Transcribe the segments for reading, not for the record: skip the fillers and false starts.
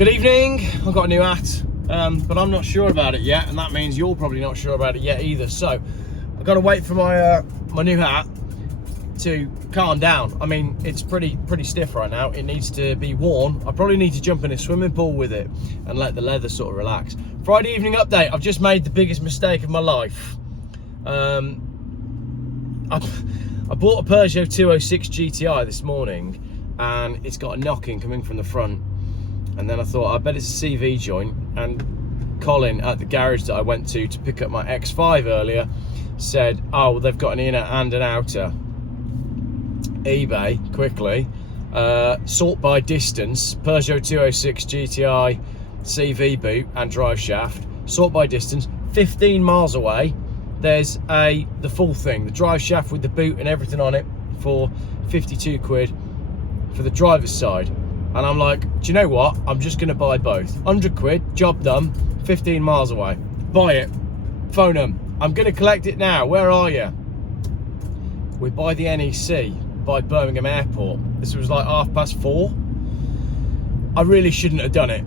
Good evening. I've got a new hat, but I'm not sure about it yet, and that means you're probably not sure about it yet either. So I've got to wait for my my new hat to calm down. I mean, it's pretty stiff right now. It needs to be worn. I probably need to jump in a swimming pool with it and let the leather sort of relax. Friday evening update. I've just made the biggest mistake of my life. I bought a Peugeot 206 GTI this morning, and it's got a knocking coming from the front. And then I thought, I bet it's a CV joint. And Colin at the garage that I went to pick up my X5 earlier said, oh, well, they've got an inner and an outer. eBay, quickly. Sort by distance, Peugeot 206 GTI CV boot and drive shaft. Sort by distance, 15 miles away. There's the full thing, the drive shaft with the boot and everything on it for 52 quid for the driver's side. And I'm like, do you know what? I'm just gonna buy both. 100 quid, job done, 15 miles away. Buy it, phone them. I'm gonna collect it now, where are you? We're by the NEC, by Birmingham Airport. This was like 4:30. I really shouldn't have done it,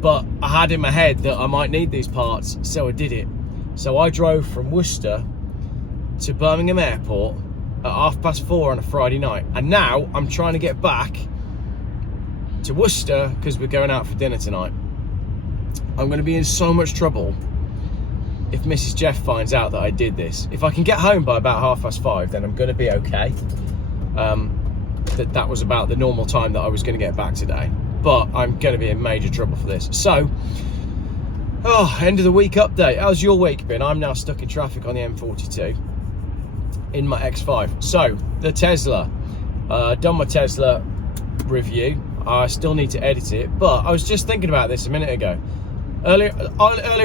but I had in my head that I might need these parts, so I did it. So I drove from Worcester to Birmingham Airport at 4:30 on a Friday night. And now I'm trying to get back to Worcester because we're going out for dinner tonight. I'm going to be in so much trouble if Mrs. Jeff finds out that I did this. If I can get home by about 5:30, then I'm going to be okay. That was about the normal time that I was going to get back today. But I'm going to be in major trouble for this. So, end of the week update. How's your week been? I'm now stuck in traffic on the M42 in my X5. So, the Tesla. Done my Tesla review. I still need to edit it, but I was just thinking about this a minute ago. Earlier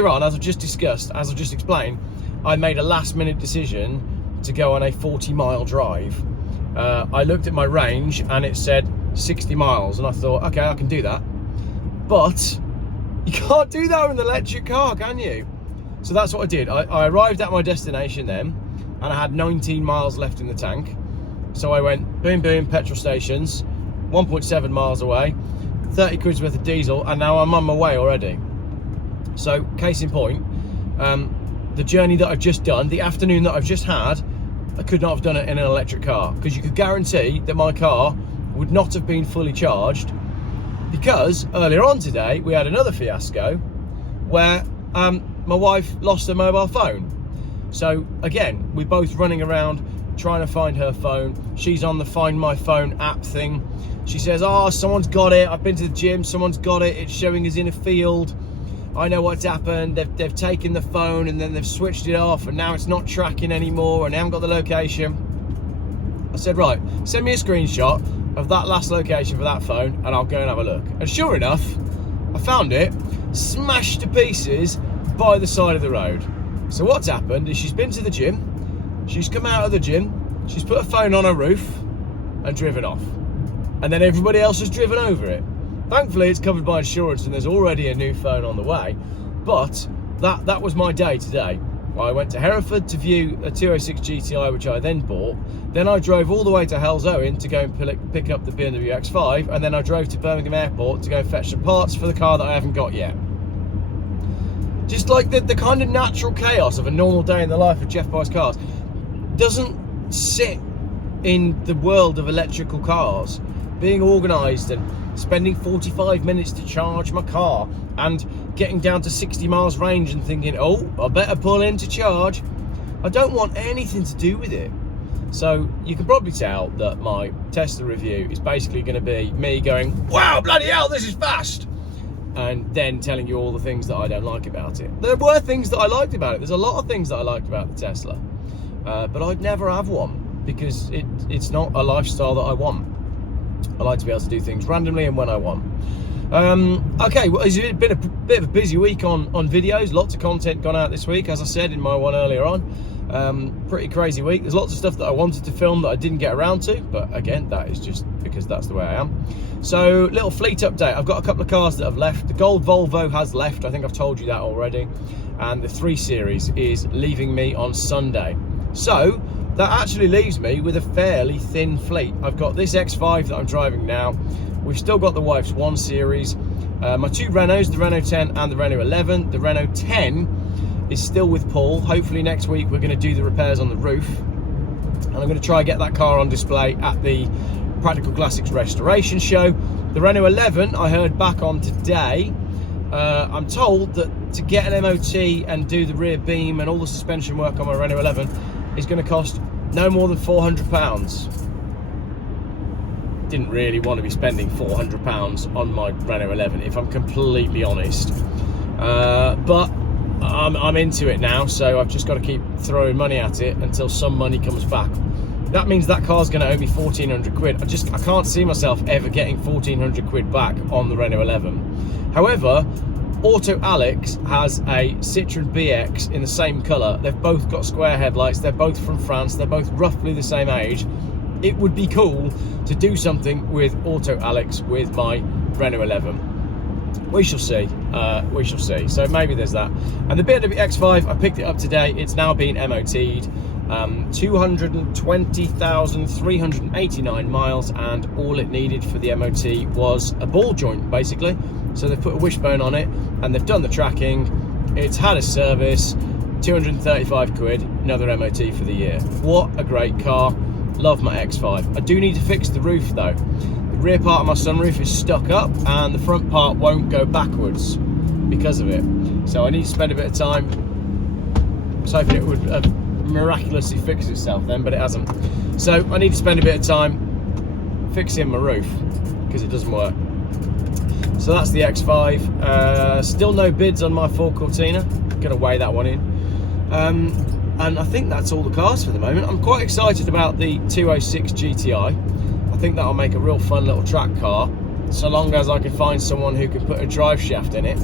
on, as I've just discussed, as I've just explained, I made a last-minute decision to go on a 40-mile drive. I looked at my range and it said 60 miles, and I thought, okay, I can do that. But you can't do that with an electric car, can you? So that's what I did. I arrived at my destination then, and I had 19 miles left in the tank. So I went boom, boom, petrol stations, 1.7 miles away, 30 quid's worth of diesel, and now I'm on my way already. So, case in point, the journey that I've just done, the afternoon that I've just had, I could not have done it in an electric car, because you could guarantee that my car would not have been fully charged, because earlier on today we had another fiasco where my wife lost her mobile phone. So again, we're both running around trying to find her phone. She's on the Find My Phone app thing. She says, oh, someone's got it. I've been to the gym, someone's got it. It's showing us in a field. I know what's happened. They've taken the phone and then they've switched it off, and now it's not tracking anymore, and they haven't got the location. I said, right, send me a screenshot of that last location for that phone and I'll go and have a look. And sure enough, I found it, smashed to pieces by the side of the road. So what's happened is she's been to the gym, she's come out of the gym, she's put a phone on her roof and driven off. And then everybody else has driven over it. Thankfully, it's covered by insurance and there's already a new phone on the way. But that was my day today. I went to Hereford to view a 206 GTI, which I then bought. Then I drove all the way to Halesowen to go and pick up the BMW X5. And then I drove to Birmingham Airport to go and fetch some parts for the car that I haven't got yet. Just like the kind of natural chaos of a normal day in the life of Jeff Buys Cars doesn't sit in the world of electrical cars. Being organised and spending 45 minutes to charge my car and getting down to 60 miles range and thinking, oh, I better pull in to charge. I don't want anything to do with it. So you can probably tell that my Tesla review is basically going to be me going, wow, bloody hell, this is fast. And then telling you all the things that I don't like about it. There were things that I liked about it. There's a lot of things that I liked about the Tesla. But I'd never have one because it's not a lifestyle that I want. I like to be able to do things randomly and when I want. Okay, well, it's been a bit of a busy week on videos. Lots of content gone out this week, as I said in my one earlier on. Pretty crazy week. There's lots of stuff that I wanted to film that I didn't get around to, but again, that is just because that's the way I am. So, little fleet update. I've got a couple of cars that have left. The gold Volvo has left. I think I've told you that already. And the 3 Series is leaving me on Sunday. So, that actually leaves me with a fairly thin fleet. I've got this X5 that I'm driving now, We've still got the wife's 1 Series. My 2 Renaults, the Renault 10 and the Renault 11. The Renault 10 is still with Paul. Hopefully next week we're going to do the repairs on the roof. And I'm going to try and get that car on display at the Practical Classics Restoration Show. The Renault 11 I heard back on today. I'm told that to get an MOT and do the rear beam and all the suspension work on my Renault 11 is going to cost no more than £400. Didn't really want to be spending £400 on my Renault 11, if I'm completely honest. But I'm into it now, so I've just got to keep throwing money at it until some money comes back. That means that car's going to owe me 1,400 quid. I can't see myself ever getting 1,400 quid back on the Renault 11. However, Auto Alex has a Citroen BX in the same colour. They've both got square headlights. They're both from France. They're both roughly the same age. It would be cool to do something with Auto Alex with my Renault 11. We shall see. We shall see. So maybe there's that. And the BMW X5, I picked it up today. It's now been MOT'd. 220,389 miles, and all it needed for the MOT was a ball joint, basically. So they've put a wishbone on it, and they've done the tracking. It's had a service, 235 quid, another MOT for the year. What a great car. Love my X5. I do need to fix the roof though. The rear part of my sunroof is stuck up, and the front part won't go backwards because of it. So I need to spend a bit of time. I was hoping it would miraculously fix itself then, but it hasn't. So I need to spend a bit of time fixing my roof because it doesn't work. So that's the X5. Still no bids on my Ford Cortina. Gonna weigh that one in. And I think that's all the cars for the moment. I'm quite excited about the 206 GTI. I think that'll make a real fun little track car, so long as I can find someone who can put a drive shaft in it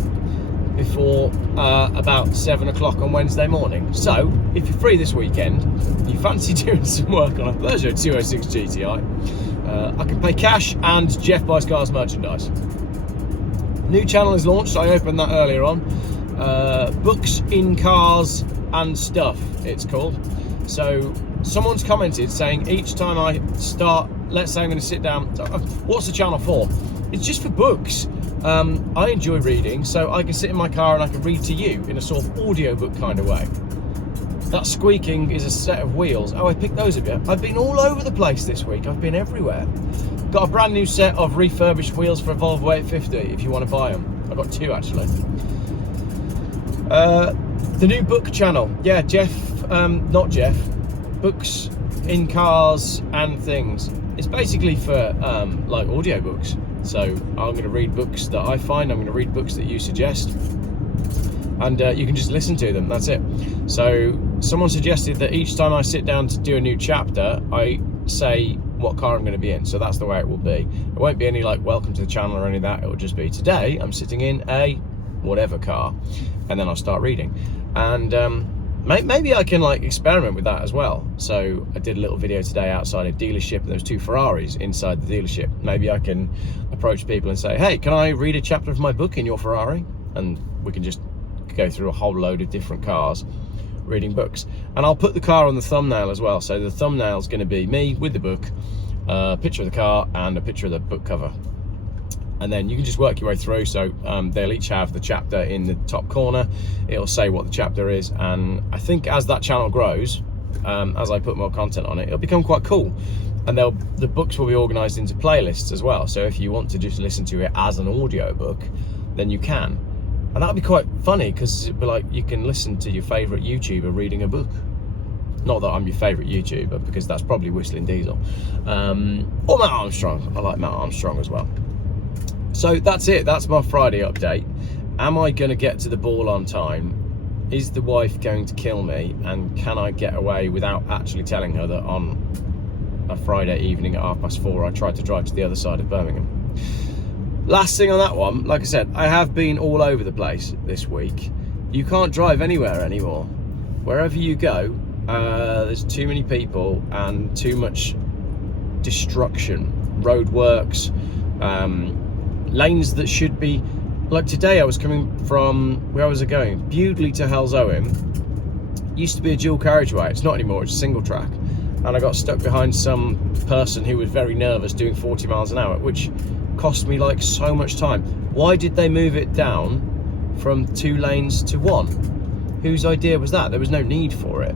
before about 7 o'clock on Wednesday morning. So if you're free this weekend, you fancy doing some work on a Peugeot 206 GTI, I can pay cash and Jeff Buys Cars merchandise. New channel is launched. I opened that earlier on. Books in Cars and Stuff, it's called. So someone's commented saying each time I start, let's say I'm going to sit down, what's the channel for? It's just for books. I enjoy reading, so I can sit in my car and I can read to you in a sort of audiobook kind of way. That squeaking is a set of wheels. Oh, I picked those up yet. I've been all over the place this week. I've been everywhere. Got a brand new set of refurbished wheels for a Volvo 850 if you want to buy them. I've got 2 actually. The new book channel. Yeah, Jeff, not Jeff. Books in Cars and Things. It's basically for like audiobooks. So I'm going to read books that I find. I'm going to read books that you suggest. And you can just listen to them. That's it. So someone suggested that each time I sit down to do a new chapter, I say what car I'm going to be in. So that's the way it will be. It won't be any like welcome to the channel or any of that. It will just be today I'm sitting in a whatever car, and then I'll start reading. And maybe I can like experiment with that as well. So I did a little video today outside a dealership, and there was 2 Ferraris inside the dealership. Maybe I can approach people and say, hey, can I read a chapter of my book in your Ferrari? And we can just go through a whole load of different cars reading books. And I'll put the car on the thumbnail as well. So the thumbnail is going to be me with the book, a picture of the car and a picture of the book cover. And then you can just work your way through. So they'll each have the chapter in the top corner. It'll say what the chapter is. And I think as that channel grows, as I put more content on it, it'll become quite cool. And the books will be organized into playlists as well. So if you want to just listen to it as an audio book, then you can. And that'll be quite funny, because it'll be like you can listen to your favorite YouTuber reading a book. Not that I'm your favorite YouTuber, because that's probably Whistling Diesel. Or Matt Armstrong. I like Matt Armstrong as well. So that's it. That's my Friday update. Am I going to get to the ball on time? Is the wife going to kill me? And can I get away without actually telling her that on a Friday evening at 4:30 I tried to drive to the other side of Birmingham? Last thing on that one, like I said, I have been all over the place this week. You can't drive anywhere anymore. Wherever you go, there's too many people and too much destruction. Roadworks, lanes that should be, like today I was coming from, where was I going? Bewdley to Halesowen. Used to be a dual carriageway. It's not anymore, it's a single track. And I got stuck behind some person who was very nervous doing 40 miles an hour, which cost me like so much time. Why did they move it down from 2 lanes to 1? Whose idea was that? There was no need for it.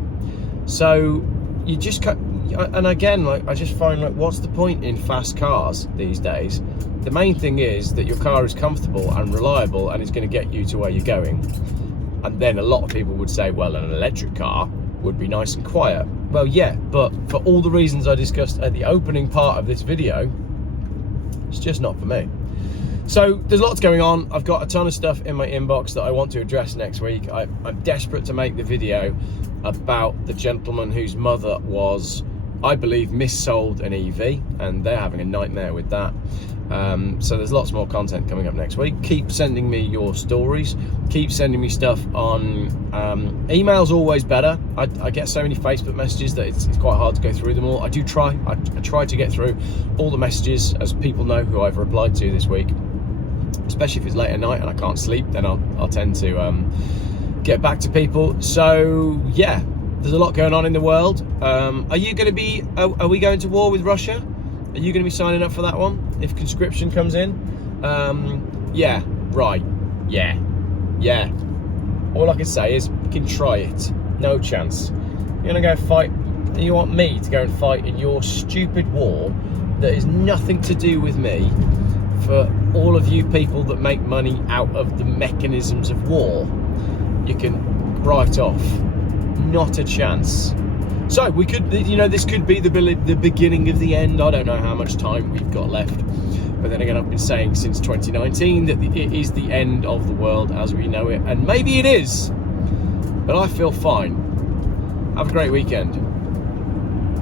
So you just cut, and again, like, I just find, like, what's the point in fast cars these days? The main thing is that your car is comfortable and reliable and is going to get you to where you're going. And then a lot of people would say, well, an electric car would be nice and quiet. Well, yeah, but for all the reasons I discussed at the opening part of this video, it's just not for me. So there's lots going on. I've got a ton of stuff in my inbox that I want to address next week. I'm desperate to make the video about the gentleman whose mother was, I believe, missold an EV, and they're having a nightmare with that. So there's lots more content coming up next week. Keep sending me your stories. Keep sending me stuff on email's always better. I get so many Facebook messages that it's quite hard to go through them all. I do try. I try to get through all the messages, as people know who I've replied to this week. Especially if it's late at night and I can't sleep, then I'll tend to get back to people. So yeah, there's a lot going on in the world. Are you going to be? Are we going to war with Russia? Are you going to be signing up for that one if conscription comes in? Yeah, right. Yeah. All I can say is, you can try it. No chance. You're going to go fight. You want me to go and fight in your stupid war that is nothing to do with me? For all of you people that make money out of the mechanisms of war, you can write off. Not a chance. So we could, this could be the beginning of the end. I don't know how much time we've got left, but then again, I've been saying since 2019 that it is the end of the world as we know it, and maybe it is, but I feel fine. Have a great weekend.